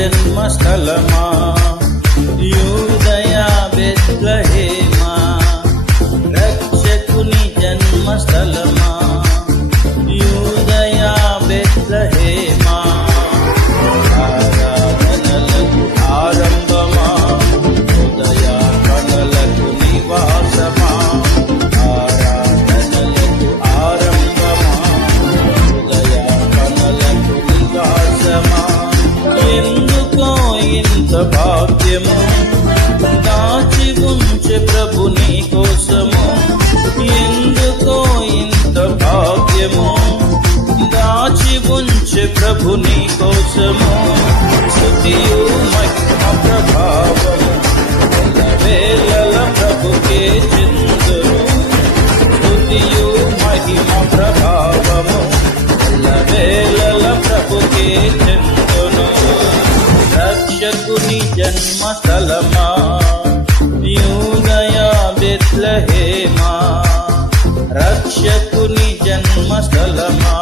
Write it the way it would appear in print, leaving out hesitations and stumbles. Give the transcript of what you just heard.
జన్మస్థలమా, యూదయ బెత్లెహేమా, రక్షకుని జన్మస్థలమా, యూదయ బెత్లెహేమా. ఆరాధనలకు ఆరంభమా, ఉదయ కళలకు నివాసమా, ఆరాధనలకు ఆరంభమా, ఉదయ కళలకు నివాసమా. ఎందుకో ఇంత భాగ్యము దాచి ఉంచే ప్రభు నీ కోసము, ఎందుకో ఇంత భాగ్యము దాచి ఉంచే ప్రభు నీ కోసము. స్తుతియు మహిమ ప్రభావము ఎల్లవేళల ప్రభుకే చెందును, స్తుతియు మహిమ ప్రభావము ఎల్లవేళల ప్రభుకే చెందును. రక్షకుని జన్మస్థలమా, యూదయ బెత్లెహేమా, రక్షకుని జన్మస్థలమా,